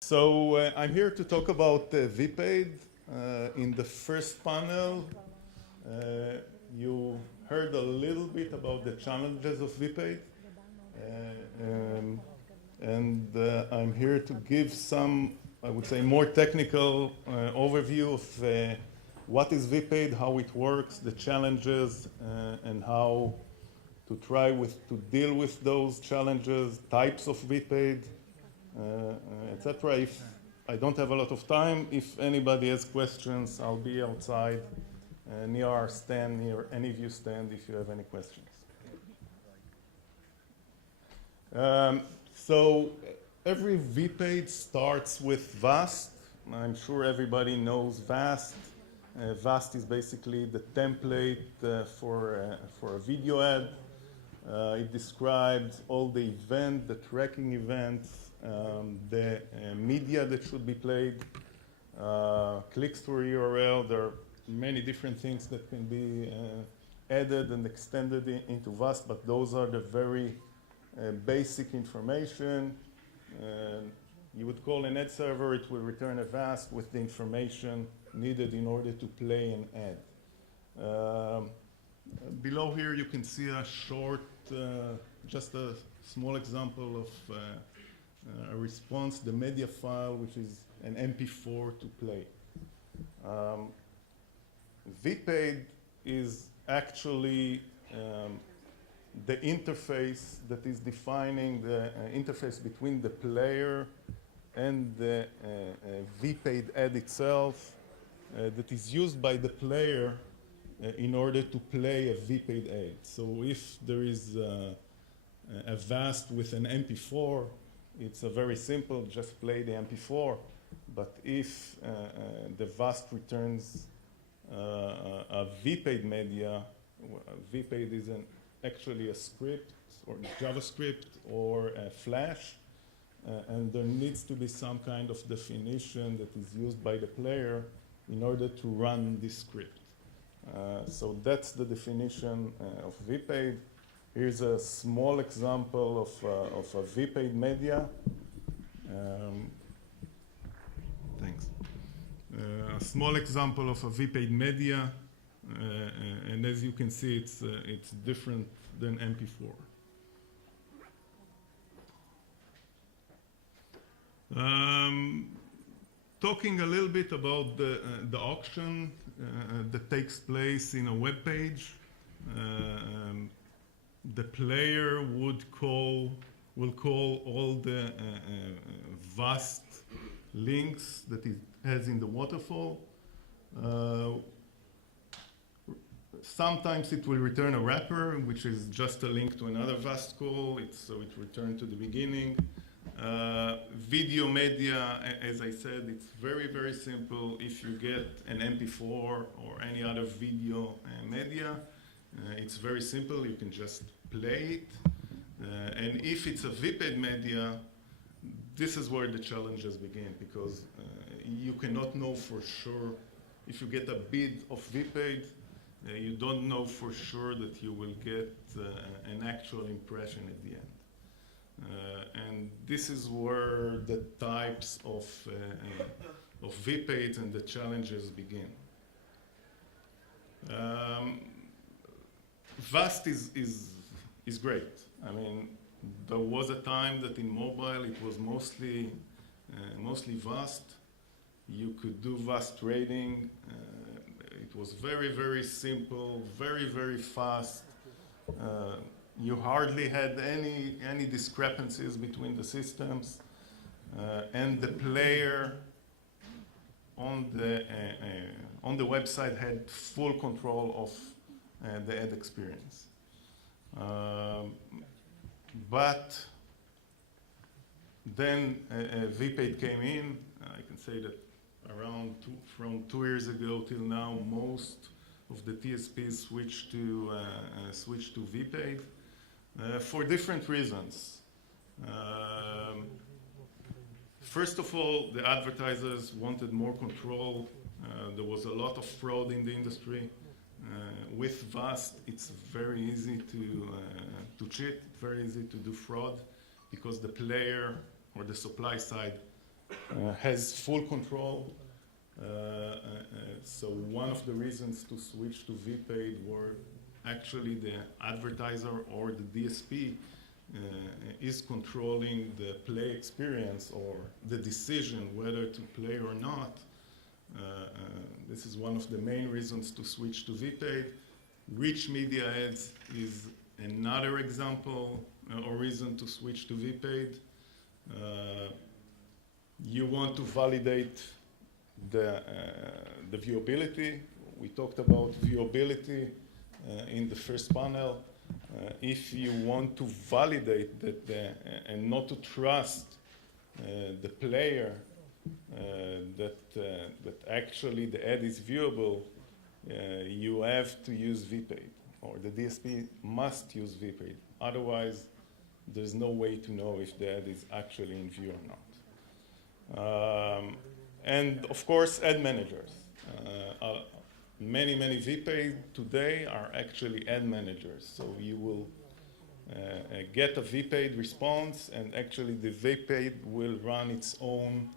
So I'm here to talk about VPAID. In the first panel, you heard a little bit about the challenges of VPAID. I'm here to give some, I would say, more technical overview of what is VPAID, how it works, the challenges, and how to try to deal with those challenges, types of VPAID, etc. If I don't have a lot of time, if anybody has questions, I'll be outside near our stand, near Aniview stand, if you have any questions. So every VPAID starts with VAST. I'm sure everybody knows VAST. VAST is basically the template for a video ad. It describes all the events, the tracking events, the media that should be played, clicks to URL. There are many different things that can be added and extended into VAST, but those are the very basic information. You would call an ad server, it will return a VAST with the information needed in order to play an ad. Below here you can see a short, just a small example of a response, the media file, which is an MP4 to play. VPAID is actually the interface that is defining the interface between the player and the VPAID ad itself that is used by the player in order to play a VPAID ad. So if there is a VAST with an MP4, it's a very simple, just play the MP4. But if the VAST returns a VPAID media, VPAID is actually a script or JavaScript or a Flash, and there needs to be some kind of definition that is used by the player in order to run this script. So that's the definition of VPAID. Here's a small example of a VPAID media. Thanks. A small example of a VPAID media, and as you can see, it's different than MP4. Talking a little bit about the auction that takes place in a web page. The player will call all the VAST links that it has in the waterfall. Sometimes it will return a wrapper, which is just a link to another VAST call, so it returned to the beginning. Video media, as I said, it's very, very simple. If you get an MP4 or any other video media, it's very simple. You can just play it. And if it's a VPAID media, this is where the challenges begin, because you cannot know for sure. If you get a bid of VPAID, you don't know for sure that you will get an actual impression at the end. And this is where the types of VPAIDs and the challenges begin. VAST is great. I mean, there was a time that in mobile it was mostly VAST. You could do VAST trading. It was very, very simple, very, very fast. You hardly had any discrepancies between the systems, and the player on the website had full control of the ad experience. But then VPAID came in. I can say that from 2 years ago till now, most of the TSPs switched to VPAID for different reasons. First of all, the advertisers wanted more control. There was a lot of fraud in the industry. With VAST, it's very easy to cheat, very easy to do fraud, because the player or the supply side has full control. So one of the reasons to switch to VPAID were actually the advertiser or the DSP is controlling the play experience or the decision whether to play or not. This is one of the main reasons to switch to VPAID. Rich media ads is another example or reason to switch to VPAID. You want to validate the viewability. We talked about viewability in the first panel. If you want to validate that and not to trust the player that actually the ad is viewable, you have to use VPAID, or the DSP must use VPAID. Otherwise, there's no way to know if the ad is actually in view or not. And of course, ad managers. Many VPAID today are actually ad managers. So you will get a VPAID response, and actually the VPAID will run its own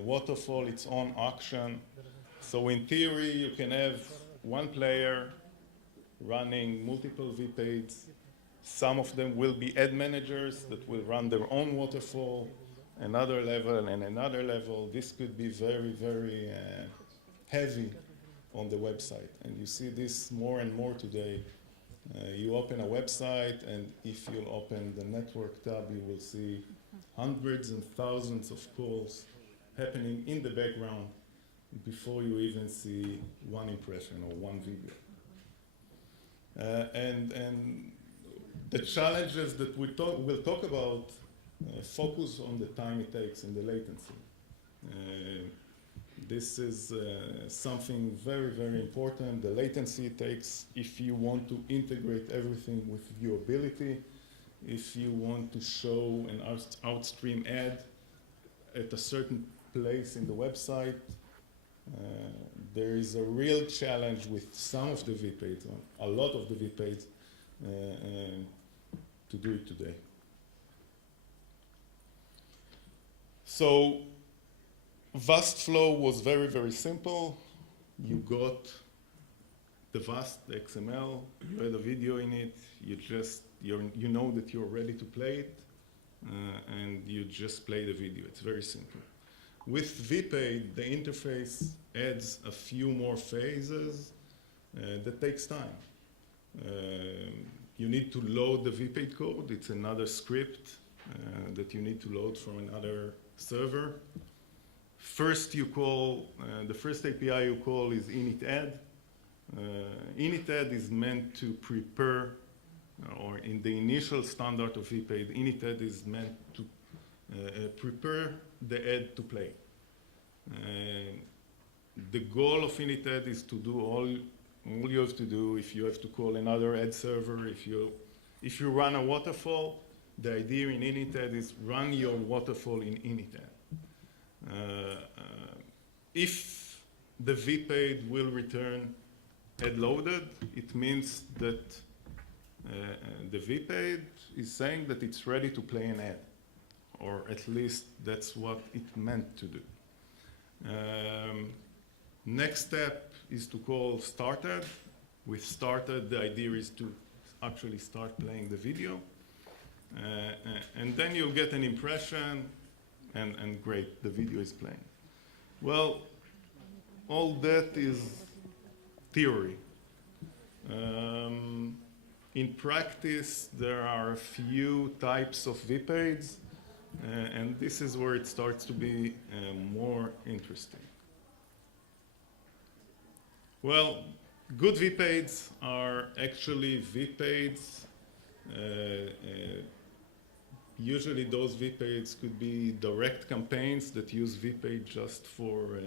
waterfall, its own auction. So in theory, you can have one player running multiple VPAIDs. Some of them will be ad managers that will run their own waterfall, another level and another level. This could be very heavy on the website. And you see this more and more today. You open a website, and if you open the network tab, you will see hundreds and thousands of calls happening in the background before you even see one impression or one video. And the challenges that we'll talk about focus on the time it takes and the latency. This is something very important. The latency it takes if you want to integrate everything with viewability, if you want to show an outstream ad at a certain place in the website. There is a real challenge with some of the VPAIDs, a lot of the VPAIDs, to do it today. So VAST flow was very simple. You got the VAST, the XML, you had a video in it, you know that you're ready to play it, and you just play the video. It's very simple. With VPAID, the interface adds a few more phases that takes time. You need to load the VPAID code. It's another script that you need to load from another server. First you call, the first API you call is init_add. Init_add is meant to prepare, or in the initial standard of VPAID, init_add is meant to prepare the ad to play. The goal of init_add is to do all you have to do. If you have to call another ad server, if you run a waterfall, the idea in init_add is run your waterfall in init_add. If the VPAID will return ad loaded, it means that the VPAID is saying that it's ready to play an ad, or at least that's what it meant to do. Next step is to call started. With started, the idea is to actually start playing the video. And then you'll get an impression, and great, the video is playing. Well, all that is theory. In practice, there are a few types of VPAIDs, and this is where it starts to be more interesting. Well, good VPAIDs are actually VPAIDs. Usually those VPAIDs could be direct campaigns that use VPAID just for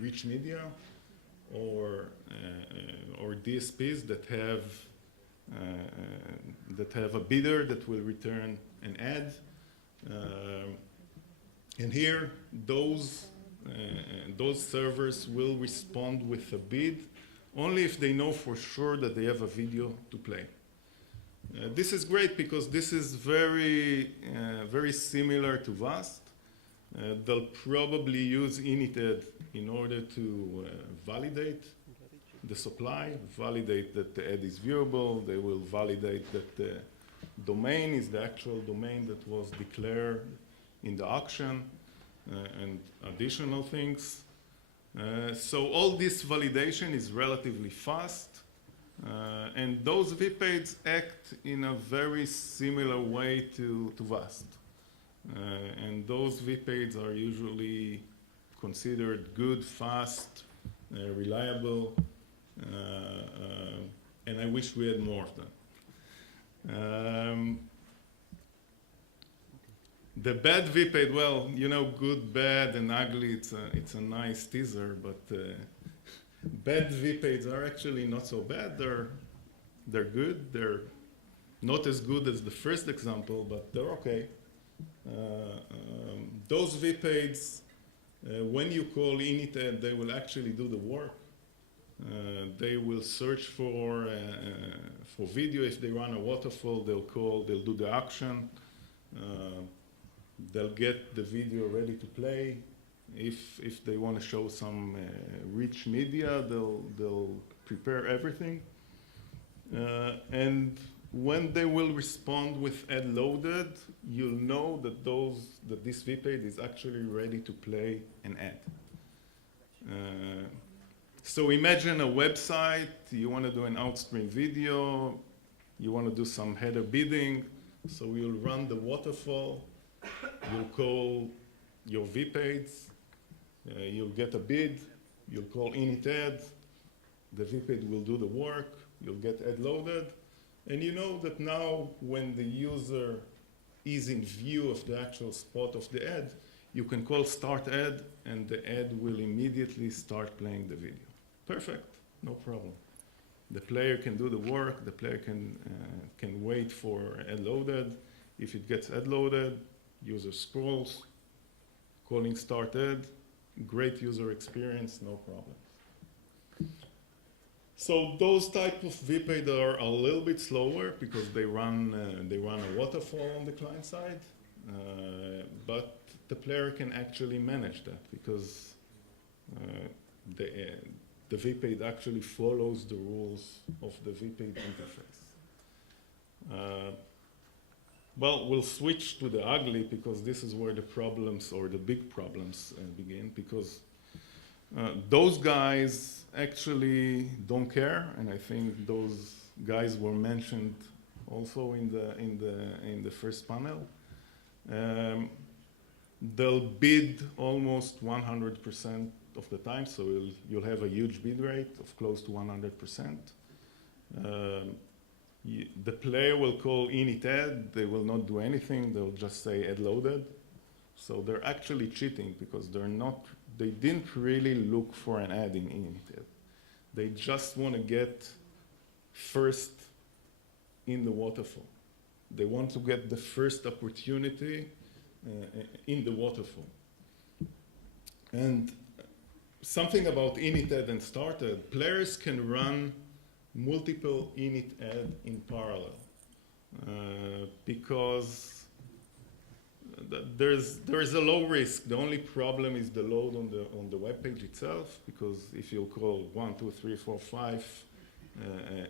rich media, or DSPs that have a bidder that will return an ad. And here, those servers will respond with a bid only if they know for sure that they have a video to play. This is great because this is very similar to VAST. They'll probably use init in order to validate the supply, validate that the ad is viewable. They will validate that the domain is the actual domain that was declared in the auction, and additional things. So all this validation is relatively fast, and those VPAIDs act in a very similar way to VAST. And those VPAIDs are usually considered good, fast, reliable, and I wish we had more of them. The bad VPAID, well, you know, good, bad, and ugly, it's a nice teaser, but bad VPAIDs are actually not so bad. They're good. They're not as good as the first example, but they're okay. Those VPAIDs, when you call init, they will actually do the work. They will search for video. If they run a waterfall, they'll do the action. They'll get the video ready to play. If they want to show some rich media, they'll prepare everything. And when they will respond with ad loaded, you'll know that this VPAID is actually ready to play an ad. So imagine a website, you want to do an outstream video, you want to do some header bidding, so you'll run the waterfall, you'll call your VPAIDs, you'll get a bid, you'll call init ad, the VPAID will do the work, you'll get ad loaded, and you know that now when the user is in view of the actual spot of the ad, you can call start ad, and the ad will immediately start playing the video. Perfect, no problem. The player can do the work, the player can wait for ad loaded. If it gets ad loaded, user scrolls, calling start ad, great user experience, no problem. So those type of VPAID are a little bit slower because they run a waterfall on the client side, but the player can actually manage that because the VPAID actually follows the rules of the VPAID interface. Well, we'll switch to the ugly because this is where the problems or the big problems begin, because those guys actually don't care, and I think those guys were mentioned also in the first panel. They'll bid almost 100% of the time, so you'll have a huge bid rate of close to 100%. The player will call init ad, they will not do anything, they'll just say ad loaded. So they're actually cheating because they didn't really look for an ad in init ad. They just want to get first in the waterfall. They want to get the first opportunity in the waterfall. And something about init ad and start ad, players can run multiple init ad in parallel because there is a low risk. The only problem is the load on the web page itself, because if you call 1, 2, 3, 4, 5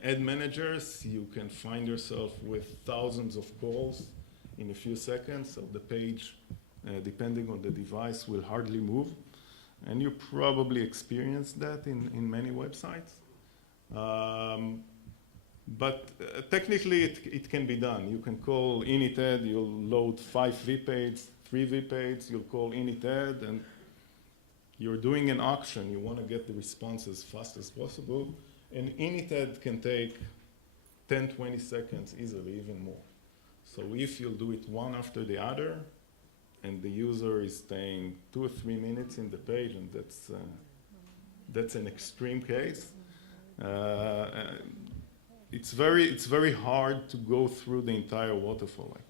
ad managers, you can find yourself with thousands of calls in a few seconds. So the page, depending on the device, will hardly move. And you probably experienced that in many websites. But technically, it can be done. You can call init ad, you'll load 5 VPAIDs, 3 VPAIDs, you'll call init ad, and you're doing an auction. You want to get the response as fast as possible. And init ad can take 10, 20 seconds easily, even more. So if you'll do it one after the other, and the user is staying 2 or 3 minutes in the page, and that's an extreme case. It's very hard to go through the entire waterfall like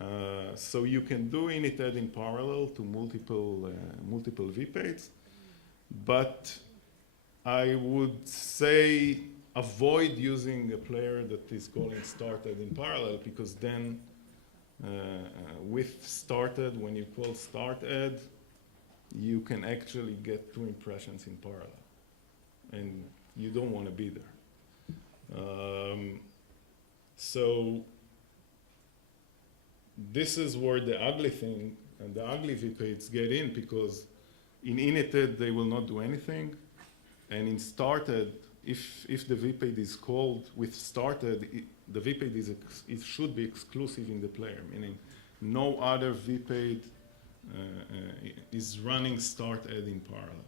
that. So you can do init ad in parallel to multiple VPAIDs, but I would say avoid using a player that is calling start ad in parallel, because then with started, when you call start add, you can actually get 2 impressions in parallel. And you don't want to be there. So this is where the ugly thing and the ugly VPAIDs get in, because in initted they will not do anything, and in started, if the VPAID is called with started, the VPAID should be exclusive in the player, meaning no other VPAID is running start add in parallel.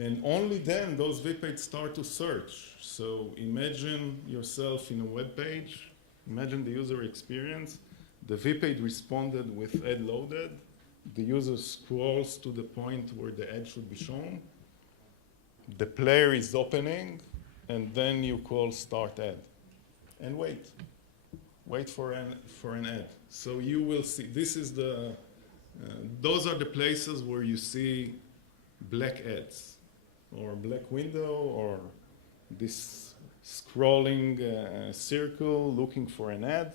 And only then those VPAIDs start to search. So imagine yourself in a web page, imagine the user experience. The VPAID responded with add loaded. The user scrolls to the point where the ad should be shown. The player is opening, and then you call start ad. And wait. Wait for an ad. So you will see, this is the, those are the places where you see black ads, or black window, or this scrolling circle looking for an ad.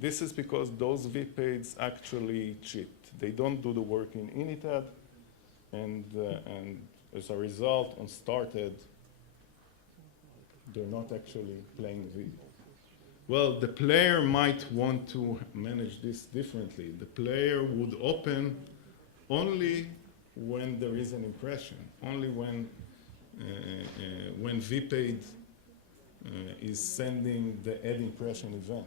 This is because those VPAIDs actually cheat. They don't do the work in initted, and as a result, on started, they're not actually playing V. Well, the player might want to manage this differently. The player would open only when there is an impression, only when VPAID is sending the add impression event.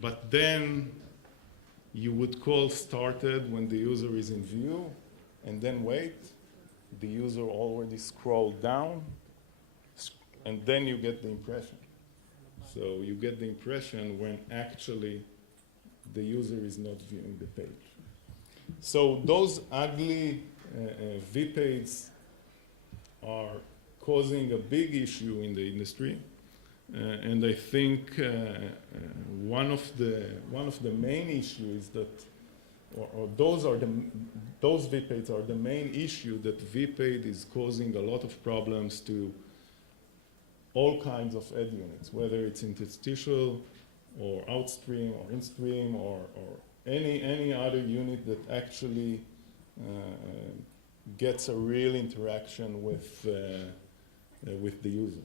But then you would call started when the user is in view, and then wait. The user already scrolled down, and then you get the impression. So you get the impression when actually the user is not viewing the page. So those ugly VPAIDs are causing a big issue in the industry, and I think one of the main issues that, or those VPAIDs are the main issue that VPAID is causing a lot of problems to all kinds of ad units, whether it's interstitial or outstream or instream or any other unit that actually gets a real interaction with the user.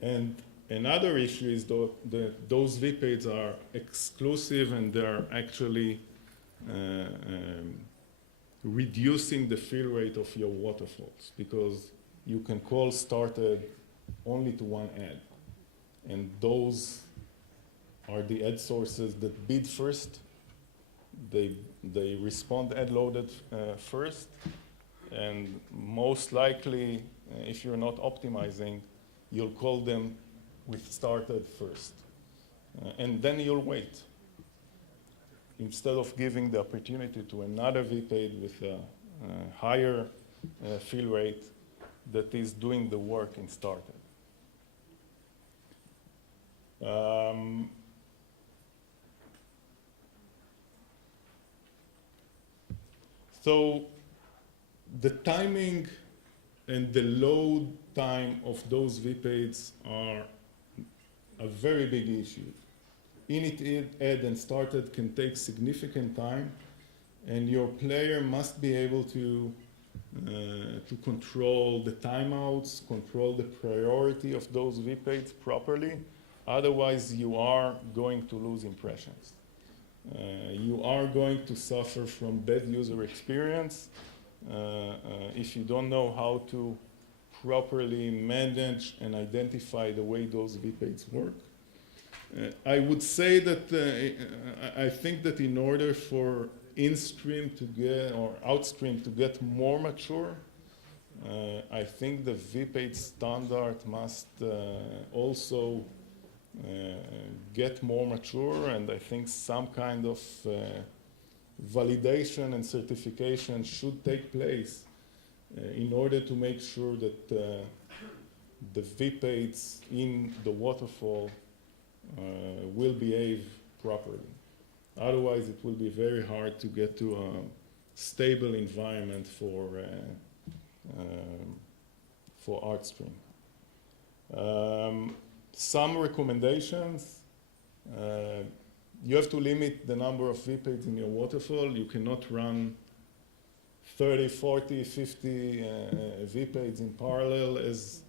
And another issue is that those VPAIDs are exclusive, and they're actually reducing the fill rate of your waterfalls, because you can call started only to one ad. And those are the ad sources that bid first. They respond ad loaded first. And most likely, if you're not optimizing, you'll call them with started first. And then you'll wait, instead of giving the opportunity to another VPAID with a higher fill rate that is doing the work in started. So the timing and the load time of those VPAIDs are a very big issue. Init, add, and started can take significant time, and your player must be able to control the timeouts, control the priority of those VPAIDs properly. Otherwise, you are going to lose impressions. You are going to suffer from bad user experience if you don't know how to properly manage and identify the way those VPAIDs work. I would say that I think that in order for in-stream to get, or outstream to get more mature, I think the VPAID standard must also get more mature, and I think some kind of validation and certification should take place in order to make sure that the VPAIDs in the waterfall will behave properly. Otherwise, it will be very hard to get to a stable environment for ArtStream. Some recommendations, you have to limit the number of VPAIDs in your waterfall. You cannot run 30, 40, 50 VPAIDs in parallel as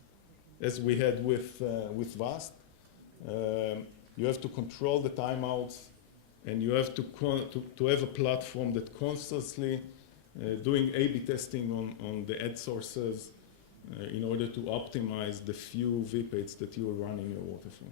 we had with VAST. You have to control the timeouts, and you have to have a platform that constantly doing A/B testing on the ad sources in order to optimize the few VPAIDs that you are running in your waterfall.